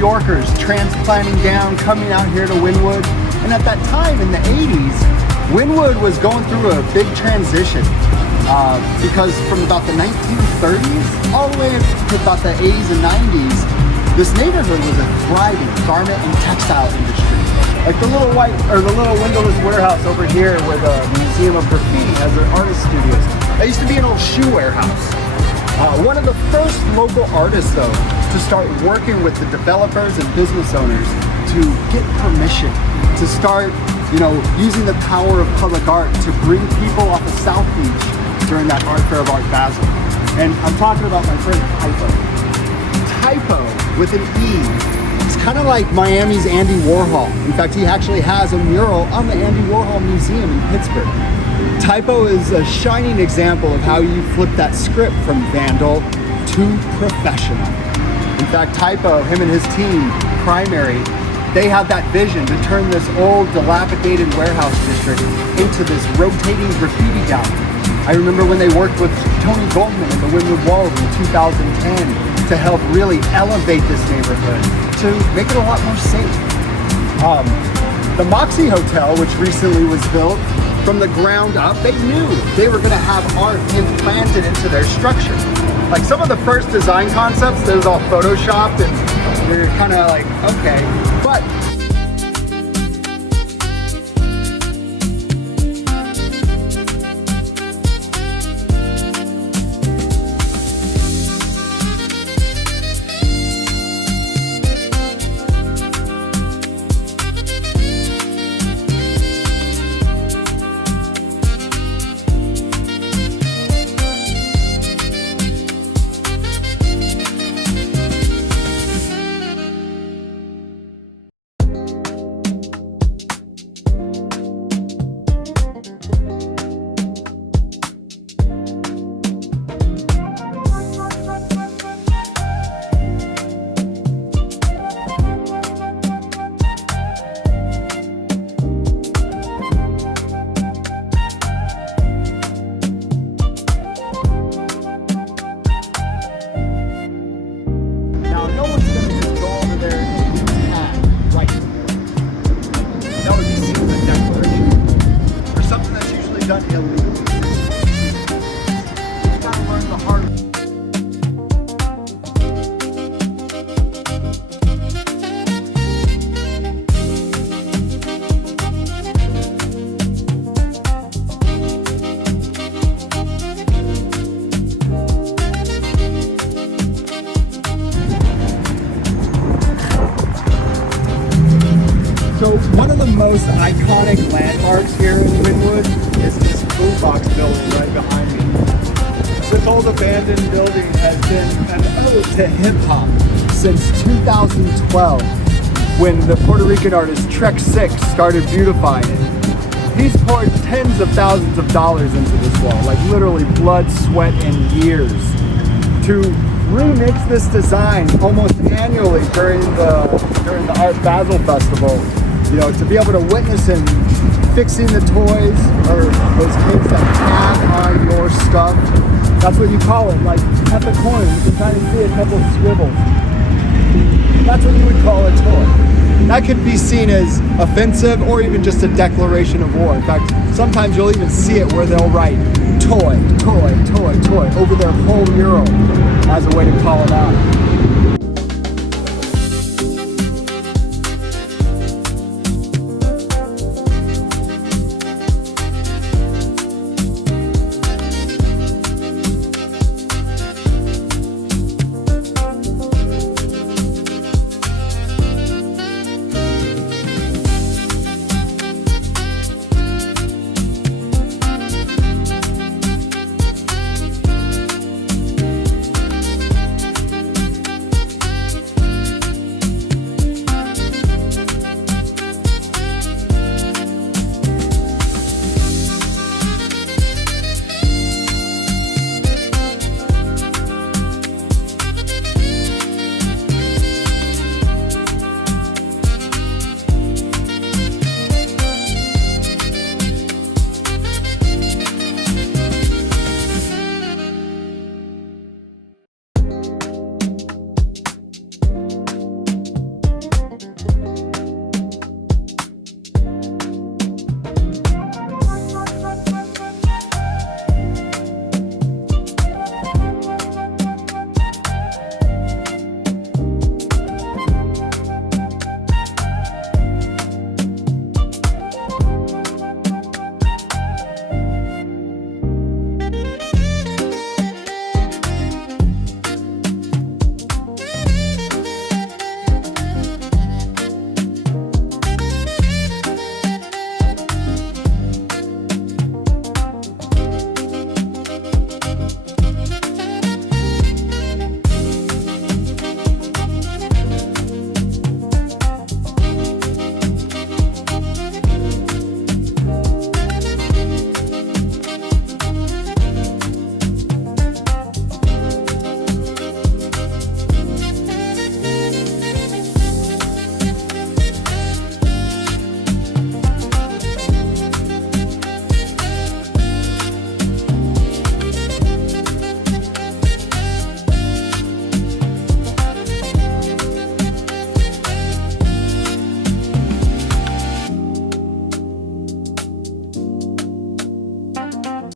Yorkers transplanting down, coming out here to Wynwood. And at that time in the 80s, Wynwood was going through a big transition because from about the 1930s all the way to about the 80s and 90s, this neighborhood was a thriving garment and textile industry. Like the little windowless warehouse over here where the Museum of Graffiti has their artist studios. That used to be an old shoe warehouse. One of the first local artists though to start working with the developers and business owners to get permission to start, using the power of public art to bring people off of South Beach during that Art Fair of Art Basel. And I'm talking about my friend Typo. Typo with an E. It's kind of like Miami's Andy Warhol. In fact, he actually has a mural on the Andy Warhol Museum in Pittsburgh. Typo is a shining example of how you flip that script from vandal to professional. In fact, Typo, him and his team, Primary, they had that vision to turn this old, dilapidated warehouse district into this rotating graffiti gallery. I remember when they worked with Tony Goldman at the Wynwood Walls in 2010 to help really elevate this neighborhood, to make it a lot more safe. The Moxie Hotel, which recently was built, from the ground up, they knew they were going to have art implanted into their structure. Like some of the first design concepts, it was all photoshopped and you're kind of like, okay. But done illegally. You gotta learn the hard way. So one of the most iconic landmarks here in Wynwood is this food box building right behind me. This old abandoned building has been an ode to hip hop since 2012, when the Puerto Rican artist Trek 6 started beautifying it. He's poured tens of thousands of dollars into this wall, like literally blood, sweat, and years, to remix this design almost annually during the Art Basel Festival. You know, to be able to witness him fixing the toys, or those kids that tap on your stuff. That's what you call it. Like at the corner, you can kind of see a couple of scribbles. That's what you would call a toy. That could be seen as offensive or even just a declaration of war. In fact, sometimes you'll even see it where they'll write toy, toy, toy, toy over their whole mural as a way to call it out.